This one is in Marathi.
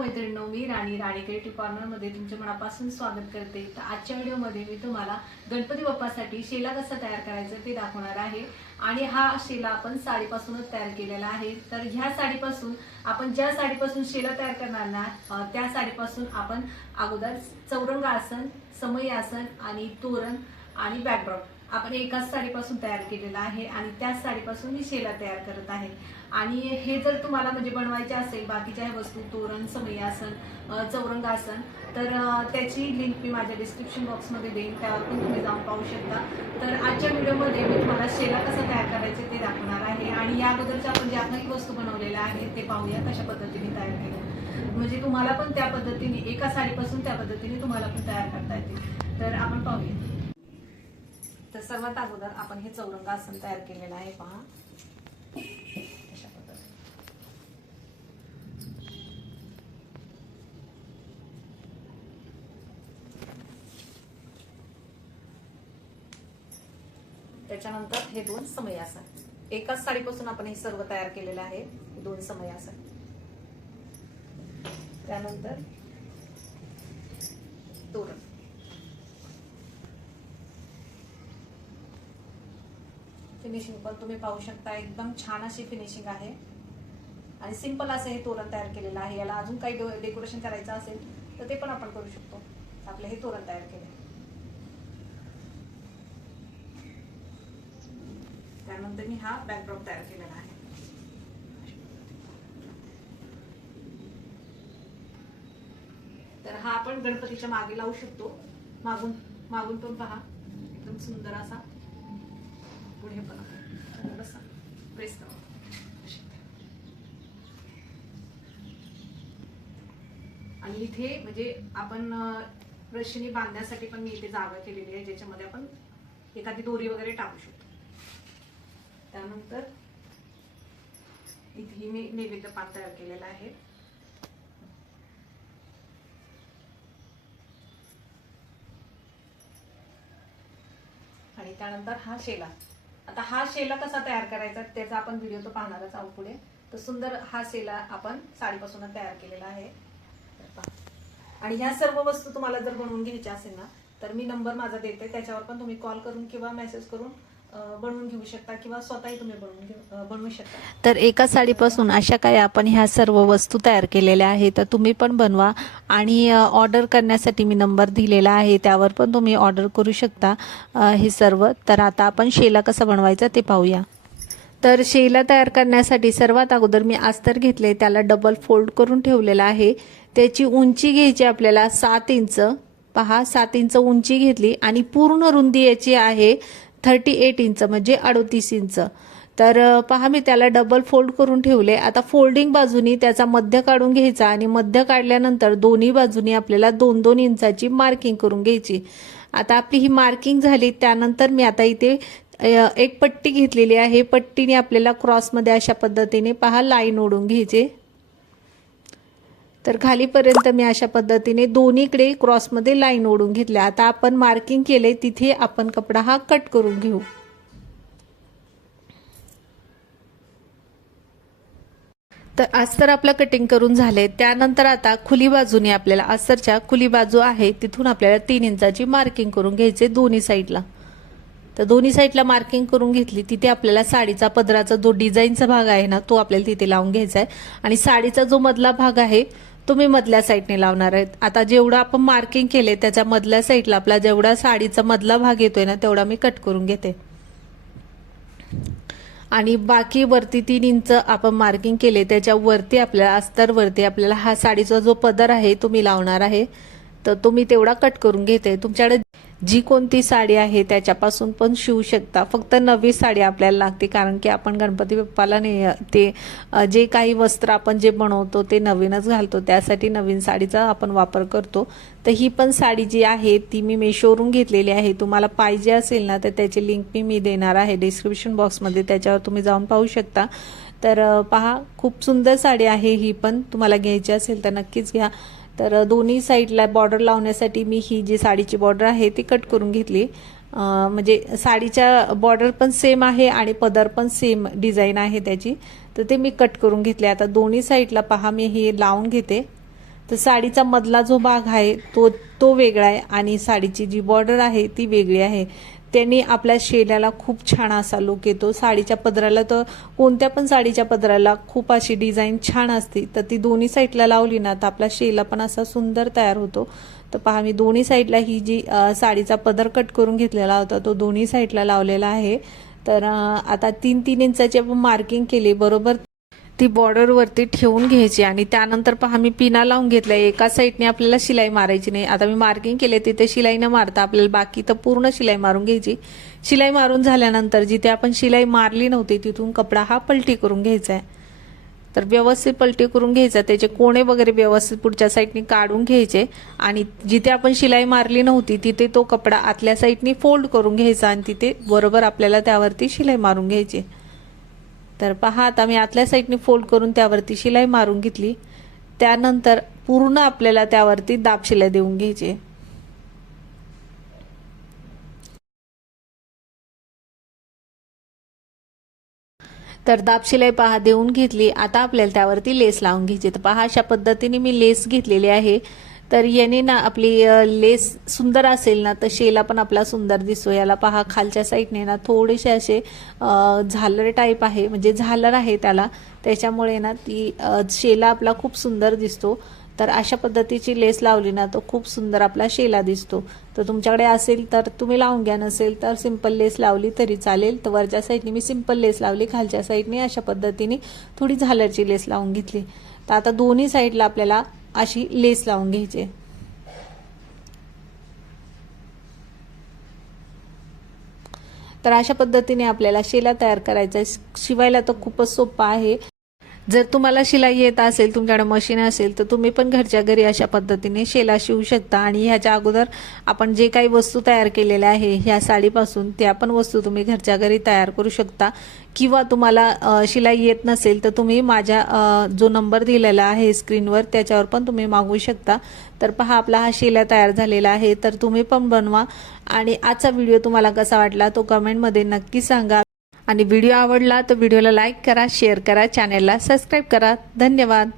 मैत्रिणींनो, मी राणी क्रिएटिव्ह कॉर्नरमध्ये तुमचे मनापासून स्वागत करते। तर आजच्या व्हिडिओमध्ये मी तुम्हाला गणपती बाप्पासाठी शेला कसा तयार करायचा ते दाखवणार आहे। आणि हा शेला आपण साडीपासूनच तयार केलेला आहे। तर ह्या साडीपासून आपण ज्या साडीपासून शेला तयार करणार ना, त्या साडीपासून आपण अगोदर चौरंग आसन, समई आसन आणि तोरण आणि बॅकड्रॉप आपण एकाच साडीपासून तयार केलेला आहे आणि त्याच साडीपासून मी शेला तयार करत आहे। आणि हे जर तुम्हाला म्हणजे बनवायचे असेल बाकीच्या वस्तू, तोरण, समई आसन, चौरंग आसन, तर त्याची लिंक मी माझ्या डिस्क्रिप्शन बॉक्समध्ये देईन, त्यावर पण तुम्ही जाऊन पाहू शकता। तर आजच्या व्हिडिओमध्ये मी तुम्हाला शेला कसा तयार करायचे ते दाखवणार आहे। आणि या अगोदरच्या आपण ज्या काही वस्तू बनवलेल्या आहेत ते पाहूया कशा पद्धतीने तयार केल्या, म्हणजे तुम्हाला पण त्या पद्धतीने एका साडीपासून त्या पद्धतीने तुम्हाला पण तयार करता येते। तर आपण पाहूया। तर सर्वात अगोदर आपण हे चौरंग आसन तयार केलेलं आहे, पहा अशा पद्धतीने। त्याच्यानंतर हे दोन समई आसन, एकाच साडीपासून आपण हे सर्व तयार केलेलं आहे, दोन समई आसन। त्यानंतर तोरण, फिनिशिंग पण तुम्ही पाहू शकता, एकदम छान अशी फिनिशिंग आहे आणि सिंपल असं हे तोरण तयार केलेलं आहे। याला अजून काही डेकोरेशन करायचं असेल तर ते पण आपण करू शकतो। आपलं हे तोरण तयार केले। त्यानंतर मी हा बॅकड्रॉप तयार केलेला आहे। तर हा आपण गणपतीच्या मागे लावू शकतो, मागून मागून पण पहा, एकदम सुंदर असा पुढे पण थोडासा प्रेस करा। आणि इथे म्हणजे आपण रशीने बांधण्यासाठी पण मी इथे जागा केलेली आहे, ज्याच्यामध्ये आपण एखादी दोरी वगैरे टाकू शकतो। त्यानंतर इथे मी नैवेद्य पान तयार केलेलं आहे। आणि त्यानंतर हा शेला। आता हा शेला कसा तयार करायचा त्याचा आपण व्हिडिओ तर पाहणारच आहोत पुढे। तर सुंदर हा शेला आपण साडीपासून तयार केलेला आहे। आणि ह्या सर्व वस्तू तुम्हाला जर बनवून घ्यायच्या असेल ना, तर मी नंबर माझा देते, त्याच्यावर पण तुम्ही कॉल करून किंवा मेसेज करून बनवून घेऊ शकता किंवा स्वतःही तुम्ही बनवू शकता। तर एका साडीपासून अशा काही आपण ह्या सर्व वस्तू तयार केलेल्या आहेत, तर तुम्ही पण बनवा। आणि ऑर्डर करण्यासाठी मी नंबर दिलेला आहे, त्यावर पण तुम्ही ऑर्डर करू शकता हे सर्व। तर आता आपण शेला कसा बनवायचा ते पाहूया। तर शेला तयार करण्यासाठी सर्वात अगोदर मी अस्तर घेतले, त्याला डबल फोल्ड करून ठेवलेला आहे। त्याची उंची घ्यायची आपल्याला 7 इंच, पहा 7 इंच उंची घेतली आणि पूर्ण रुंदी याची आहे 38 इंच म्हणजे 38 इंच। तर पहा मी त्याला डबल फोल्ड करून ठेवले। आता फोल्डिंग बाजूनी त्याचा मध्य काढून घ्यायचा आणि मध्य काढल्यानंतर दोन्ही बाजूनी आपल्याला 2-2 इंचाची मार्किंग करून घ्यायची। आता आपली ही मार्किंग झाली, त्यानंतर मी आता इथे एक पट्टी घेतलेली आहे। पट्टीने आपल्याला क्रॉसमध्ये अशा पद्धतीने पहा लाईन ओढून घ्यायचे। तर खालीपर्यंत मी अशा पद्धतीने दोन्हीकडे क्रॉसमध्ये लाईन ओढून घेतल्या। आता आपण मार्किंग केले तिथे आपण कपडा हा कट करून घेऊ। तर अस्तर आपलं कटिंग करून झाले। त्यानंतर आता खुली बाजूने आपल्याला अस्तरच्या खुली बाजू आहे तिथून आपल्याला 3 इंचाची मार्किंग करून घ्यायचे दोन्ही साईडला। तर दोन्ही साईडला मार्किंग करून घेतली, तिथे आपल्याला साडीचा पदराचा जो डिझाईनचा भाग आहे ना तो आपल्याला तिथे लावून घ्यायचा आहे। आणि साडीचा जो मधला भाग आहे तो मी मधल्या साईडने लावणार आहे। आता जेवढा आपण मार्किंग केले त्याच्या मधल्या साईडला आपला जेवढा साडीचा मधला भाग येतोय ना तेवढा मी कट करून घेते। आणि बाकी वरती 3 इंच आपण मार्किंग केले त्याच्या वरती आपल्याला अस्तरवरती आपल्याला हा साडीचा जो पदर आहे तो मी लावणार आहे। तर तुम्ही तेवढा कट करून घेते। तुमच्याकडे जी कोणती साडी आहे त्याच्यापासून पण शिवू शकता, फक्त नवी साडी आपल्याला लागते, कारण की आपण गणपती बाप्पाला ते जे काही वस्त्र आपण जे बनवतो ते नवीनच घालतो, त्यासाठी नवीन साडीचा आपण वापर करतो। तर ही पण साडी जी आहे ती मी मेशोवरून घेतलेली आहे। तुम्हाला पाहिजे असेल ना तर त्याची लिंक मी देणार आहे डिस्क्रिप्शन बॉक्समध्ये, त्याच्यावर तुम्ही जाऊन पाहू शकता। तर पहा खूप सुंदर साडी आहे ही पण, तुम्हाला घ्यायची असेल तर नक्कीच घ्या। तर दोन्ही साईडला बॉर्डर लावण्यासाठी मी ही जी साडीची बॉर्डर आहे ती कट करून घेतली। म्हणजे साडीच्या बॉर्डर पण सेम आहे आणि पदर पण सेम डिझाईन आहे त्याची, तर ते मी कट करून घेतले। आता दोन्ही साईडला पहा मी हे लावून घेते। तर साडीचा मधला जो भाग आहे तो वेगळा आहे आणि साडीची जी बॉर्डर आहे ती वेगळी आहे. त्यांनी आपल्या शेल्याला खूप छान असा लुक येतो. साडीच्या पदराला तर कोणत्या पण साडीच्या पदराला खूप अशी डिझाईन छान असते, तर ती दोन्ही साईडला लावली ना तर आपला शेला पण असा सुंदर तयार होतो. तर पहा मी दोन्ही साईडला ही जी साडीचा पदर कट करून घेतलेला होता तो दोन्ही साईडला लावलेला आहे. तर आता 3-3 इंचाची आपण मार्किंग केली, बरोबर ती बॉर्डरवरती ठेवून घ्यायची आणि त्यानंतर पहा मी पिना लावून घेतल्या. एका साईडने आपल्याला शिलाई मारायची नाही. आता मी मार्किंग केले तिथे शिलाई न मारता आपल्याला बाकी तर पूर्ण शिलाई मारून घ्यायची. शिलाई मारून झाल्यानंतर जिथे आपण शिलाई मारली नव्हती तिथून कपडा हा पलटी करून घ्यायचा आहे. तर व्यवस्थित पलटी करून घ्यायचा, त्याचे कोणे वगैरे व्यवस्थित पुढच्या साईडने काढून घ्यायचे आणि जिथे आपण शिलाई मारली नव्हती तिथे तो कपडा आतल्या साईडने फोल्ड करून घ्यायचा आणि तिथे बरोबर आपल्याला त्यावरती शिलाई मारून घ्यायची. तर पहा आता मी आतल्या साईडने फोल्ड करून त्यावरती शिलाई मारून घेतली. त्यानंतर पूर्ण आपल्याला त्यावरती दाब शिलाई देऊन घ्यायची. तर दाब शिलाई पहा देऊन घेतली. आता आपल्याला त्यावरती लेस लावून घ्यायची. तर पहा अशा पद्धतीने मी लेस घेतलेली आहे. तर याने ना आपली लेस सुंदर असेल ना तर शेला पण आपला सुंदर दिसतो. याला पहा खालच्या साईडने ना थोडेसे असे झालर टाईप आहे, म्हणजे झालर आहे त्याला, त्याच्यामुळे ना ती शेला आपला खूप सुंदर दिसतो. तर अशा पद्धतीची लेस लावली ना तर खूप सुंदर आपला शेला दिसतो. तर तुमच्याकडे असेल तर तुम्ही लावून घ्या, नसेल तर सिंपल लेस लावली तरी चालेल. तर वरच्या साईडने मी सिंपल लेस लावली, खालच्या साईडने अशा पद्धतीने थोडी झालरची लेस लावून घेतली. तर आता दोन्ही साईडला आपल्याला अशी लेस लावून घ्यायची. तर अशा पद्धतीने आपल्याला शेला तयार करायचा आहे. शिवायला तर खूपच सोपा आहे. जर तुम्हाला शिलाई येत असेल, तुमच्याकडे मशीन असेल, तर तुम्ही पण घरच्या घरी अशा पद्धतीने शेला शिवू शकता. आणि ह्याच्या अगोदर आपण जे काही वस्तू तयार केलेल्या आहे ह्या साडीपासून, त्या पण वस्तू तुम्ही घरच्या घरी तयार करू शकता. किंवा तुम्हाला शिलाई येत नसेल तर तुम्ही माझ्या जो नंबर दिलेला आहे स्क्रीनवर त्याच्यावर पण तुम्ही मागवू शकता. तर पहा आपला हा शेला तयार झालेला आहे. तर तुम्ही पण बनवा. आणि आजचा व्हिडिओ तुम्हाला कसा वाटला तो कमेंटमध्ये नक्की सांगा. आणि व्हिडिओ आवडला तर व्हिडिओला लाईक करा, शेअर करा, चॅनेलला सबस्क्राईब करा. धन्यवाद.